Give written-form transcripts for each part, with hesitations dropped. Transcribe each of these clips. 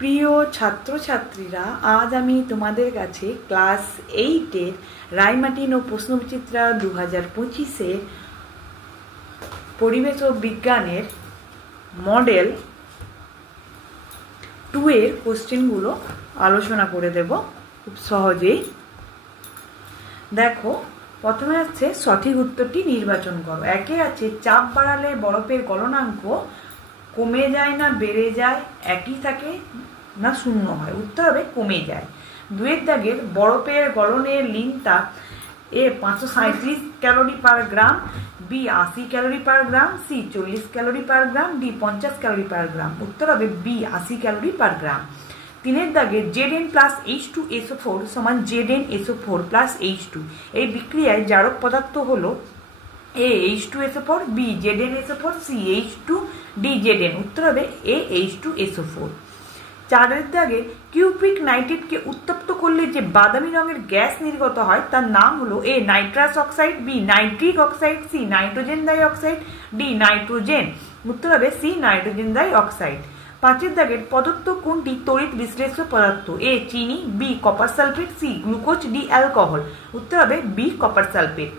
প্রিয় ছাত্রছাত্রীরা, আজ আমি তোমাদের কাছে ক্লাস 8-এর রায়মার্টিন ও প্রশ্নবিচিত্রা 2025-এর পরিবেশ ও বিজ্ঞানের মডেল 2-এর কোশ্চেনগুলো আলোচনা করে দেব খুব সহজেই। দেখো, প্রথমে আছে সঠিক উত্তরটি নির্বাচন করো। একে আছে চাপ বাড়ালে বরফের গলনাঙ্ক কমে যায় না বেড়ে যায়, একই থাকে না শূন্য হয়? উত্তর হবে কমে যায়। দুয়ের দাগের বরফের গলনের লিনটা এ 537 ক্যালোরি পার গ্রাম, বি 80 ক্যালোরি পার গ্রাম, সি 40 ক্যালোরি পার গ্রাম, ডি 50 ক্যালোরি পার গ্রাম। উত্তর হবে বি 80 ক্যালোরি পার গ্রাম। তিনের দাগে Zn প্লাস H2SO4 সমান ZnSO4 প্লাস H2। এই বিক্রিয়ায় জারক পদার্থ হলো A H2SO4, B ZnSO4, C H2, D Zn। উত্তর হবে এ H2SO4। চারের দাগে কিউপ্রিক নাইট্রেটকে উত্তপ্ত করলে যে বাদামি রঙের গ্যাস নির্গত হয় তার নাম হলো A nitrous oxide, B nitric oxide, C nitrogen dioxide, D nitrogen. উত্তর হবে সি নাইট্রোজেন ডাই অক্সাইড। পাঁচের দাগের প্রদত্ত কোনটি তড়িৎ বিশ্লেষ্য পদার্থ? এ চিনি, B copper sulphate, C glucose, D alcohol. উত্তর হবে বি কপার সালফেট।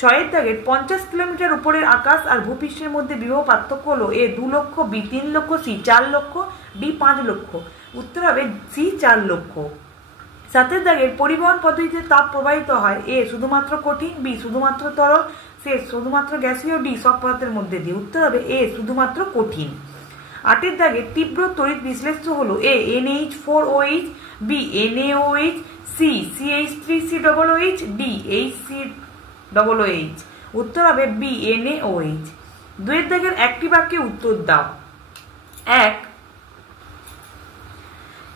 ছয়ের দাগের 50 কিলোমিটার উপরের আকাশ আর ভূপৃষ্ঠের মধ্যে বিবাহ পার্থক্য হলো এ 2 লক্ষ, বি 3 লক্ষ, সি 4 লক্ষ, ডি 5 লক্ষ। উত্তর হবে সি 4 লক্ষ। সাতের দাগের পরিবহন পদ্ধতিতে তাপ প্রবাহিত হয় এ শুধুমাত্র কঠিন, বি শুধুমাত্র তরল, সি শুধুমাত্র গ্যাসীয়, ডি সব পদার্থের মধ্যে দিয়ে। উত্তর হবে এ শুধুমাত্র কঠিন। আটের দাগে তীব্র তড়িৎ বিশ্লেষ্য হলো A NH4OH, B NaOH, C CH3COOH, D HCOOH। উত্তর হবে বি NaOH। দুয়ের দাগের একটি বাক্যে উত্তর দাও। এক,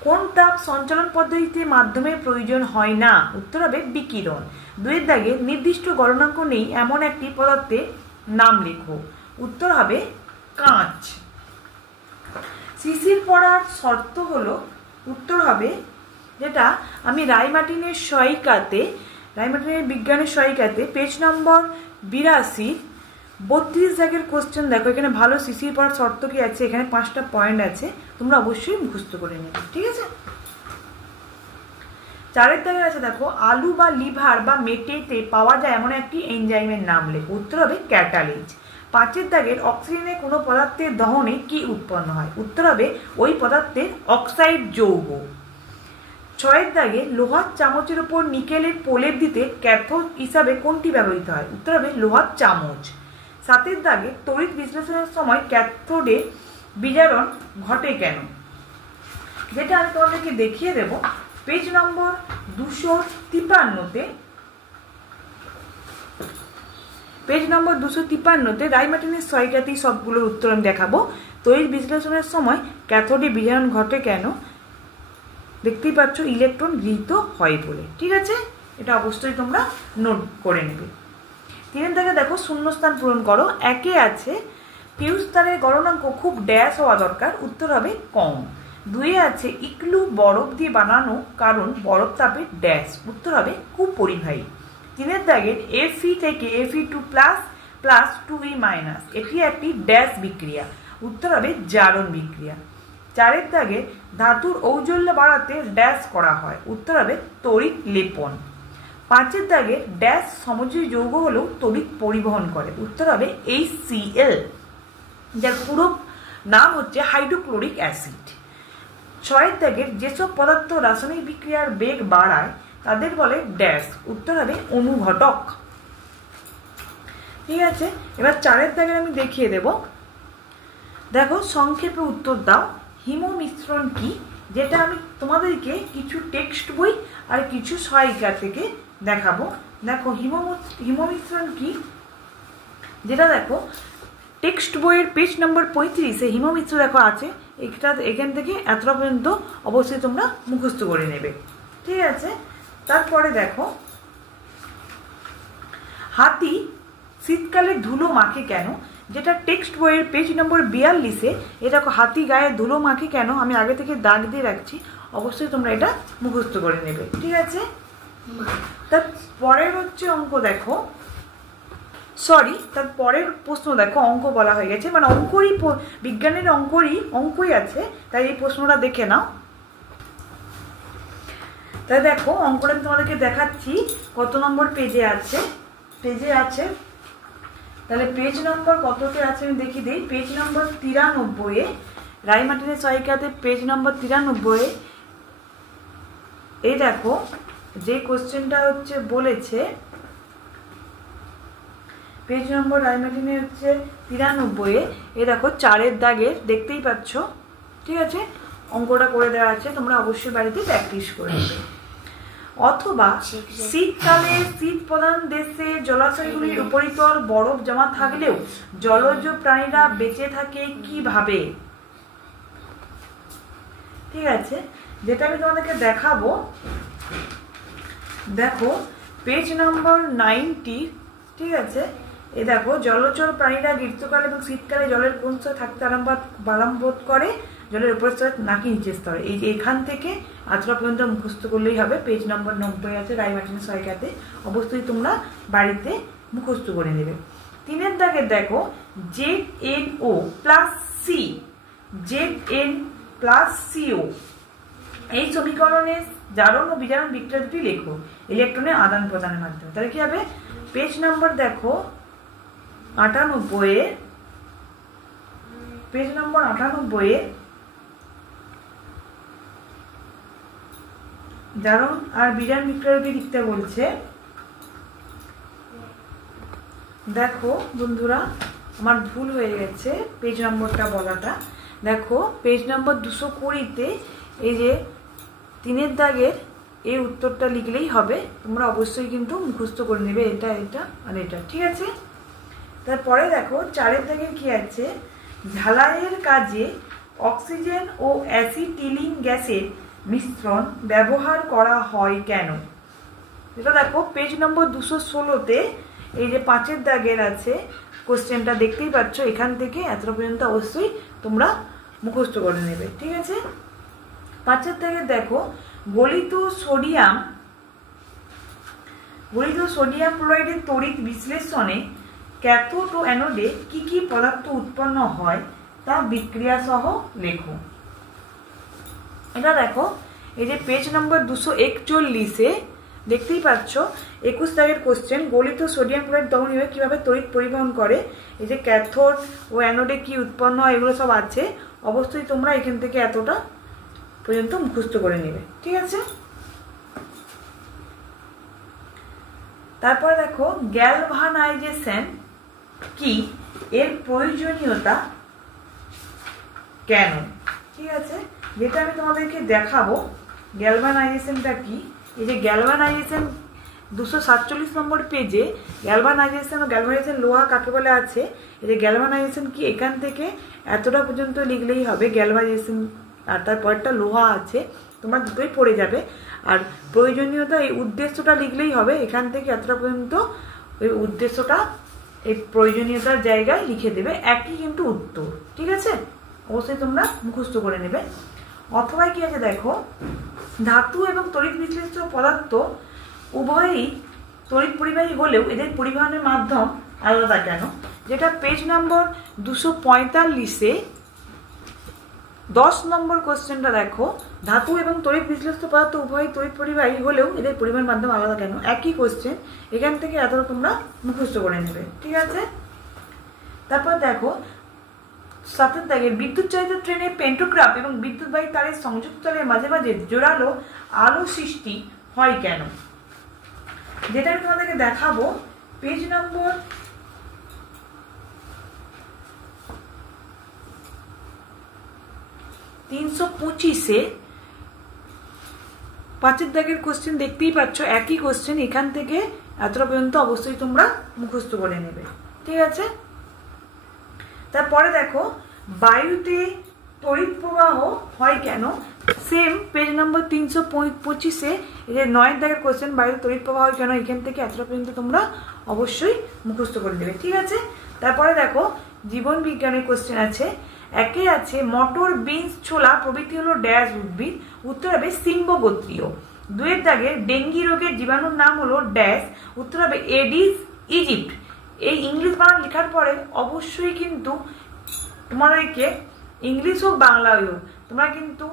কোন তাপ সঞ্চালন পদ্ধতিতে মাধ্যমের প্রয়োজন হয় না? উত্তর হবে বিকিরণ। দুয়ের দাগে নির্দিষ্ট গলনাঙ্ক নেই এমন একটি পদার্থের নাম লেখো। উত্তর হবে কাঁচ। শিশির পড়ার শর্ত হলো, উত্তর হবে যেটা আমি রায়মার্টিনের বিজ্ঞানের সহায়িকাতে পেজ নম্বর 82 32 দাগের কোশ্চেন দেখো। এখানে ভালো শিশির পড়ার শর্ত কি আছে, এখানে 5টা পয়েন্ট আছে, তোমরা অবশ্যই মুখস্থ করে নেবে, ঠিক আছে? চারের দাগে আছে দেখো, আলু বা লিভার বা মেটেতে পাওয়া যায় এমন একটি এনজাইমের নাম লেখো। উত্তর হবে ক্যাটালিজ। পাঁচের দাগের অক্সিজেনের কোনো পদার্থের দহনে কি উৎপন্ন হয়? উত্তর হবে ওই পদার্থের অক্সাইড যৌগ। ছয়ের দাগে লোহার চামচের উপর নিকেলের প্রলেপ দিতে ক্যাথোড হিসাবে কোনটি ব্যবহৃত হয়? উত্তর হবে লোহার চামচ। সাতের দাগে তড়িৎ বিশ্লেষণের সময় ক্যাথোডে বিজারণ ঘটে কেন? যেটা আমি তোমাদেরকে দেখিয়ে দেব পেজ নম্বর 253-তে। পেজ নম্বর 253-তে রায়মার্টিনের সহায়িকাতেই সবগুলোর উত্তর আমি দেখাবো। তড়িৎ বিশ্লেষণের সময় ক্যাথোডে বিজারণ ঘটে কেন? দেখতেই পাচ্ছ ইলেকট্রন গৃহীত হয় বলে, ঠিক আছে? এটা অবশ্যই তোমরা নোট করে নেবে। তিনের দাগে দেখো শূন্যস্থান পূরণ করো। একে আছে ফিউজ তারের গলনাঙ্ক খুব ড্যাশ হওয়া দরকার। উত্তর হবে কম। দুয়ে আছে ইগলু বরফ দিয়ে বানানো কারণ বরফ তাপে ড্যাশ। উত্তর হবে কুপরিবাহী। তিনের দাগের Fe থেকে Fe2 plus plus 2E minus, এটি একটি ড্যাশ বিক্রিয়া। উত্তর হবে জারণ বিক্রিয়া। চারের দাগে ধাতুর ঔজ্জ্বল্য বাড়াতে ড্যাশ করা হয়। উত্তর হবে তড়িৎ লেপন। পাঁচের দাগে ড্যাশ সমযোজী যৌগ হলেও তড়িৎ পরিবহন করে। উত্তর হবে HCl, যার পুরো নাম হচ্ছে হাইড্রোক্লোরিক অ্যাসিড। ছয়ের দাগের যেসব পদার্থ রাসায়নিক বিক্রিয়ার বেগ বাড়ায় তাদের বলে ড্যাশ। উত্তর হবে অনুঘটক, ঠিক আছে? এবার চারের দাগের আমি দেখিয়ে দেব। দেখো সংক্ষেপে উত্তর দাও। হিম মিশ্রণ কি? যেটা আমি তোমাদেরকে কিছু টেক্সট বই আর কিছু সহায়িকা থেকে দেখাবো। দেখো হিম মিশ্রণ কি, যেটা দেখো টেক্সট বইয়ের পেজ নম্বর 35-এ হিম মিশ্র দেখো আছে। এখান থেকে এতটা পর্যন্ত অবশ্যই তোমরা মুখস্থ করে নেবে, ঠিক আছে? তারপরে দেখো হাতি শীতকালে ধুলো মাখে কেন? যেটা টেক্সট বইয়ের পেজ নম্বর 42-এ। এ দেখো হাতি গায়ে ধুলো মাখে কেন, আমি আগে থেকে দাগ দিয়ে রাখছি, অবশ্যই তোমরা এটা মুখস্থ করে নেবে, ঠিক আছে? তারপরের হচ্ছে অঙ্ক দেখো, তার পরের প্রশ্ন দেখো, অঙ্ক বলা হয়ে গেছে, মানে অঙ্কই বিজ্ঞানের অঙ্কই আছে, তাই এই প্রশ্নটা দেখে নাও। তাই দেখো অঙ্কটা আমি তোমাদেরকে দেখাচ্ছি কত নম্বর পেজে আছে। তাহলে পেজ নম্বর কততে আছে আমি দেখিয়ে দিই। পেজ নম্বর 93-এ, রায় মার্টিনের সহায়িকাতে পেজ নম্বর 93-এ এই দেখো যে কোশ্চেনটা হচ্ছে বলেছে, পেজ নম্বর রায় মার্টিনের হচ্ছে 93-এ, এই দেখো 4-এর দাগের দেখতেই পাচ্ছ। ঠিক আছে, অঙ্কটা করে দেওয়া আছে, তোমরা অবশ্যই বাড়িতে প্র্যাকটিস করে নেবে। অথবা শীতকালে শীত প্রধান দেশে জলাশয়গুলির উপরিতল বরফ জমা থাকলেও জলজ প্রাণীরা বেঁচে থাকে কিভাবে? ঠিক আছে, যেটা আমি তোমাদেরকে দেখাবো, দেখো পেজ নম্বর 90। ঠিক আছে, এ দেখো জলচর প্রাণীরা গ্রীষ্মকাল এবং শীতকালে জলের কোন স্তরে থাকতে আরাম বোধ করে? জলের উপর স্তরে নাকি নিচের স্তরে। এই যে এখান থেকে আজরা পর্যন্ত মুখস্থ করলেই হবে। পেজ নম্বর 90 আছে রায় মার্টিনের সহায়িকাতে, অবশ্যই তোমরা বাড়িতে মুখস্থ করে নেবে। 3-এর দাগে দেখো ZNO প্লাস সি, ZN+CO এই সমীকরণে জারণ ও বিজারণ বিক্রিয়া দুটি লেখো ইলেকট্রনের আদান প্রদানের মাধ্যমে। তাহলে কি হবে? পেজ নম্বর দেখো 98-এ, পেজ নম্বর 98-এ জারণ আর বিজারণ বিক্রিয়া দুটি লিখতে বলছে। দেখো বন্ধুরা, আমার ভুল হয়ে গেছে পেজ নম্বরটা বলাটা। দেখো পেজ নম্বর 220-তে এই যে 3-এর দাগের এই উত্তরটা লিখলেই হবে। তোমরা অবশ্যই কিন্তু মুখস্থ করে নেবে এটা আর এটা। ঠিক আছে, তারপরে দেখো 4-এর দাগের কি আছে, ঝালাইয়ের কাজে অক্সিজেন ও অ্যাসিটিলিন গ্যাসের মিশ্রণ ব্যবহার করা হয় কেন? এটা দেখো পেজ নম্বর 216-তে এই যে 5-এর দাগের আছে কোশ্চেনটা দেখতেই পাচ্ছ। এখান থেকে এতটা পর্যন্ত অবশ্যই তোমরা মুখস্থ করে নেবে। ঠিক আছে, 5-এর দাগের দেখো গলিত সোডিয়াম ক্লোরাইডের তড়িৎ বিশ্লেষণে ক্যাথোড ও অ্যানোডে কি কি পদার্থ উৎপন্ন হয় তা বিক্রিয়া সহ লেখো। এটা দেখো এই যে পেজ নম্বর 241-এ দেখতেই পাচ্ছ 21 দাগের কোশ্চেন, গলিত সোডিয়াম ক্লোরাইড দহনীয় কিভাবে তড়িৎ পরিবহন করে, এই যে ক্যাথোড ও অ্যানোডে কি উৎপন্ন হয় এগুলো সব আছে। অবশ্যই তোমরা এখান থেকে এতটা পর্যন্ত মুখস্থ করে নেবে। ঠিক আছে, তারপরে দেখো গ্যালভানাইজেশন কি, এর প্রয়োজনীয়তা কেন? ঠিক আছে, যেটা আমি তোমাদেরকে দেখাবো গ্যালভানাইজেশনটা কি। এই যে গ্যালভানাইজেশন 247 নম্বর পেজে গ্যালভানাইজেশন ও গ্যালভানাইজেশন লোহা কাকে বলে আছে। এই যে গ্যালভানাইজেশন কি, এখান থেকে এতটা পর্যন্ত লিখলেই হবে গ্যালভানাইজেশন, আর তারপরটা লোহা আছে, তোমরা দুটোই পড়ে যাবে। আর প্রয়োজনীয়তা এই উদ্দেশ্যটা লিখলেই হবে, এখান থেকে এতটা পর্যন্ত ওই উদ্দেশ্যটা এই প্রয়োজনীয়তার জায়গায় লিখে দেবে, একই কিন্তু উত্তর। ঠিক আছে, অবশ্যই তোমরা মুখস্থ করে নেবে। অথবা কি আছে দেখো, ধাতু এবং তড়িৎ বিশ্লেষ্য পদার্থ উভয়ই তড়িৎ পরিবাহী হলেও এদের পরিবহনের মাধ্যম আলাদা কেন? যেটা পেজ নম্বর 245-এ 10 নম্বর কোশ্চেনটা দেখো, ধাতু এবং তড়িৎ বিশ্লেষ্য পদার্থ উভয়ই তড়িৎ পরিবাহী হলেও এদের পরিবহন মাধ্যম আলাদা কেন? একই কোশ্চেন, এখান থেকে এতটা তোমরা মুখস্থ করে নেবে। ঠিক আছে, তারপর দেখো 7-এর দাগের বিদ্যুৎ চালিত ট্রেনে পেন্টোগ্রাফ এবং বিদ্যুৎবাহী তারের সংযোগস্থলের মাঝে মাঝে জোরালো আলো সৃষ্টি হয় কেন? যেটা আমি তোমাদেরকে দেখাবো পেজ নম্বর 325-এ 5-এর দাগের কোশ্চেন দেখতেই পাচ্ছ, একই কোশ্চেন, এখান থেকে এতটা পর্যন্ত অবশ্যই তোমরা মুখস্থ করে নেবে। ঠিক আছে, তারপরে দেখো বায়ুতে তড়িৎ প্রবাহ হয় কেন? সেম পেজ নম্বর 325-এ এই যে 9-এর দাগের কোশ্চেন, বায়ুতে তড়িৎ প্রবাহ হয় কেন, এখান থেকে এতটা পর্যন্ত তোমরা অবশ্যই মুখস্থ করে নেবে। ঠিক আছে, তারপরে দেখো জীবন বিজ্ঞানের কোশ্চেন আছে। একে আছে মটর, বিনস, ছোলা প্রভৃতি হলো ড্যাশ উদ্ভিদ, উত্তর হবে সিম্বগোত্রীয়। 2-এর দাগে ডেঙ্গি রোগের জীবাণুর নাম হলো ড্যাশ, উত্তর হবে এডিস ইজিপ্ট। এই ইংলিশ বানান লেখার পরে অবশ্যই কিন্তু তোমাদেরকে ইংলিশ হোক বাংলা হোক তোমরা কিন্তু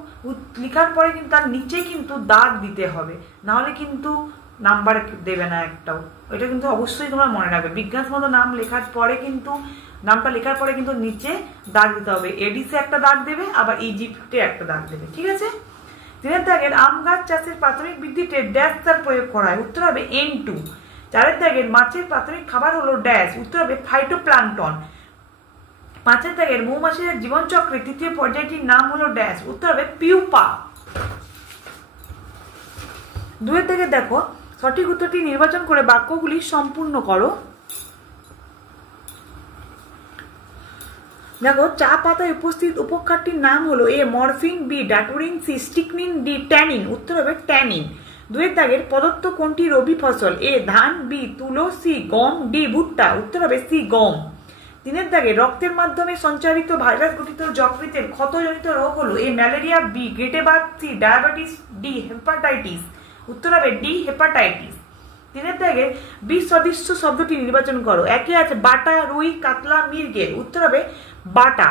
লেখার পরে কিন্তু তার নিচে কিন্তু দাগ দিতে হবে, নাহলে কিন্তু নাম্বার দেবে না একটাও। এটা কিন্তু অবশ্যই তোমরা মনে রাখবে। বিজ্ঞানসম্মত নাম লেখার পরে কিন্তু নামটা লেখার পরে কিন্তু নিচে দাগ দিতে হবে। এডিসে একটা দাগ দেবে, আবার ইজিপ্টে একটা দাগ দেবে, ঠিক আছে। 3 দাগের আম গাছ চাষের প্রাথমিক বৃদ্ধিতে ড্যাশ তার প্রয়োগ করা হয়, উত্তর হবে N2। 4 দাগের মাছের প্রাথমিক খাবার হলো ড্যাশ, উত্তর হবে ফাইটোপ্লাঙ্কটন। 5 দাগের মৌমাছির জীবনচক্রে তৃতীয় পর্যায়টির নাম হলো ড্যাশ, উত্তর হবে পিউপা। 2 দাগে দেখো সঠিক উত্তরটি নির্বাচন করে বাক্যগুলি সম্পূর্ণ করো। দেখো চা পাতায় উপস্থিত উপক্ষারটির নাম হলো A morphine, B daturine, C strychnine, D tannin, উত্তর হবে ট্যানিন। 2 দাগের প্রদত্ত কোনটি রবি ফসল, এ ধান, বি তুলো, সি গম, ডি ভুট্টা, উত্তর হবে সি গম। 3 দাগে রক্তের মাধ্যমে সঞ্চারিত ভাইরাস গঠিত যকৃতের ক্ষতজনিত রোগ হলো এ ম্যালেরিয়া, বি গেটে Baat, C diabetes, D hepatitis, উত্তর হবে ডি হেপাটাইটিস। 3 দাগে বিষ সদৃশ্য শব্দটি নির্বাচন করো। একে আছে বাটা, রুই, কাতলা, মৃগেল, উত্তর হবে বাটা।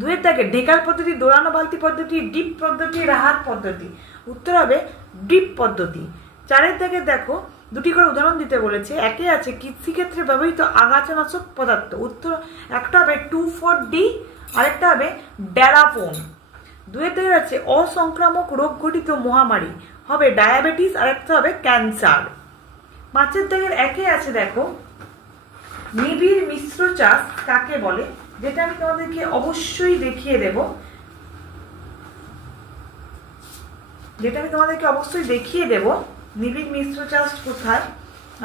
2 দাগে ঢেকাল পদ্ধতি, দোড়ানো বালতি পদ্ধতি, ডিপ পদ্ধতি, রাহাত পদ্ধতি, উত্তর হবে ডিপ পদ্ধতি। 4 দাগে দেখো দুটি করে উদাহরণ দিতে বলেছে। একে আছে কৃষিক্ষেত্রে ব্যবহৃত আগাছানাশক পদার্থ, উত্তর একটা হবে 2,4-D, আরেকটা হবে ড্যারাপোন। 2 দাগে আছে অসংক্রামক রোগ ঘটিত মহামারী, হবে ডায়াবেটিস, আরেকটা হবে ক্যান্সার। 5 দাগের একে আছে দেখো নিবিড় মিশ্র চাষ কাকে বলে, যেটা আমি তোমাদেরকে অবশ্যই দেখিয়ে দেব, নিবিড় মিশ্র চাষ কোথায়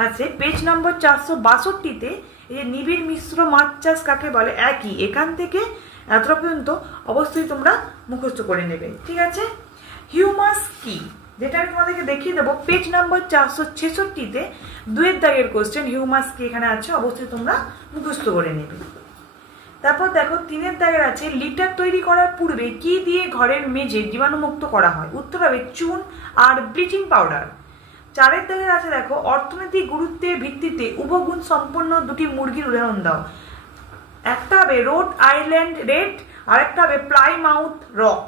আছে। পেজ নম্বর 462-তে এই যে নিবিড় মিশ্র মাছ চাষ কাকে বলে একই, এখান থেকে এতটা পর্যন্ত অবশ্যই তোমরা মুখস্থ করে নেবে, ঠিক আছে। হিউমাস কি, যেটা আমি তোমাদেরকে দেখিয়ে দেবো পেজ নম্বর 466-তে 2 দাগের কোশ্চেন। হিউমাস কি এখানে আছে, অবশ্যই তোমরা মুখস্থ করে নেবে। তারপর দেখো 3 দাগের আছে লিটার তৈরি করার পূর্বে কি দিয়ে ঘরের মেঝে জীবাণুমুক্ত করা হয়, উত্তর হবে চুন আর ব্লিচিং পাউডার। 4 দাগের আছে দেখো অর্থনৈতিক গুরুত্বের ভিত্তিতে উপগুণ সম্পন্ন দুটি মুরগির উদাহরণ দাও। একটা হবে রোড আইল্যান্ড রেড, আর একটা হবে প্লাইমাউথ রক।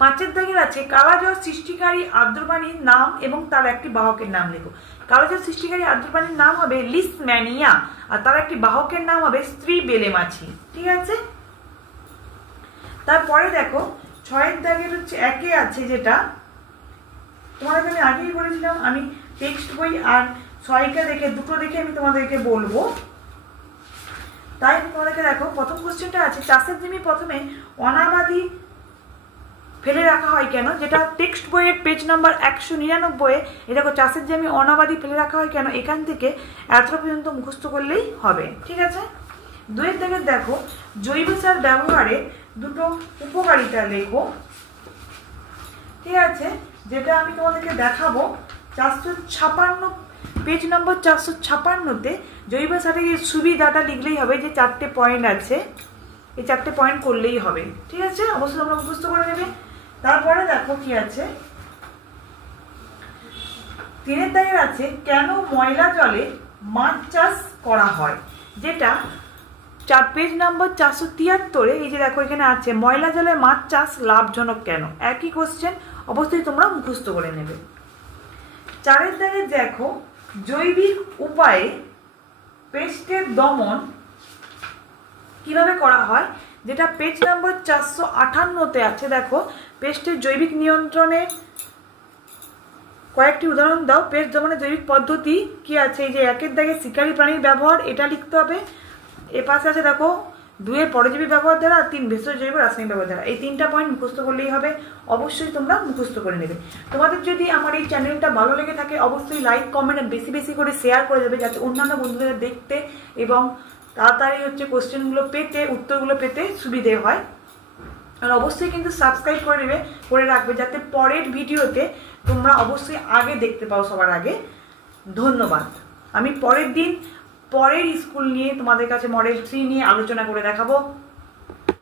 5 দাগের আছে কালাজ্বর সৃষ্টিকারী আর্দ্রপ্রাণীর নাম এবং তার একটি বাহকের নাম লেখো। কালাজ্বর সৃষ্টিকারী আর্দ্রপ্রাণীর নাম হবে লিসম্যানিয়া, আর তার একটি বাহকের নাম হবে স্ত্রী বেলে মাছি, ঠিক আছে। তারপরে দেখো 6 দাগের হচ্ছে একে আছে, যেটা তোমাদেরকে আমি আগেই বলেছিলাম, আমি টেক্সট বই আর সহায়িকা দেখে দুটো দেখে আমি তোমাদেরকে বলবো, তাই তোমাদেরকে দেখো প্রথম কোশ্চেনটা আছে চাষের জমি প্রথমে অনাবাদি ফেলে রাখা হয় কেন, যেটা টেক্সট বইয়ের পেজ নাম্বার 199-এ। এ দেখো চাষের জমি অনাবাদি ফেলে রাখা হয় কেন, এখান থেকে এতটা পর্যন্ত মুখস্থ করলেই হবে, ঠিক আছে। 2 দাগের দেখো জৈব সার ব্যবহারে দুটো উপকারিতা লেখো, ঠিক আছে, যেটা আমি তোমাদেরকে দেখাবো 456 পেজ নম্বর 456-তে। জৈব সারের সুবিধাটা লিখলেই হবে, যে 4টে পয়েন্ট আছে, এই 4টে পয়েন্ট করলেই হবে, ঠিক আছে, অবশ্যই তোমরা মুখস্থ করে নেবে। তারপরে দেখো কি আছে 3 দাগের আছে কেন ময়লা জলে মাছ চাষ করা হয়, যেটা পেজ নম্বর 473-এ। এই যে দেখো এখানে আছে ময়লা জলে মাছ চাষ লাভজনক কেন, একই কোশ্চেন, অবশ্যই তোমরা মুখস্থ করে নেবে। 4 দাগে দেখো জৈবিক উপায়ে পেস্টের দমন কিভাবে করা হয়, যেটা পেজ নম্বর 458-তে আছে। দেখো পেস্টের জৈবিক নিয়ন্ত্রণের কয়েকটি উদাহরণ দাও। পেস্ট দমনের জৈবিক পদ্ধতি কি আছে, এই যে 1 দাগে শিকারী প্রাণীর ব্যবহার, এটা লিখতে হবে। এ পাশে আছে দেখো 2 পরজীবী ব্যবহার দ্বারা, 3 ভেষজ জৈব রাসায়নিক ব্যবহার দ্বারা। এই 3টা পয়েন্ট মুখস্থ করলেই হবে, অবশ্যই তোমরা মুখস্থ করে নেবে। তোমাদের যদি আমার এই চ্যানেলটা ভালো লেগে থাকে অবশ্যই লাইক কমেন্ট আর বেশি বেশি করে শেয়ার করে দেবে, যাতে অন্যান্য বন্ধুদের দেখতে এবং তাড়াতাড়ি হচ্ছে কোশ্চেনগুলো পেতে, উত্তরগুলো পেতে সুবিধে হয়। আর অবশ্যই কিন্তু সাবস্ক্রাইব করে নেবে, করে রাখবে, যাতে পরের ভিডিওতে তোমরা অবশ্যই আগে দেখতে পাও, সবার আগে। ধন্যবাদ। আমি পরের দিন পরের স্কুল নিয়ে তোমাদের কাছে মডেল 3 নিয়ে আলোচনা করে দেখাবো।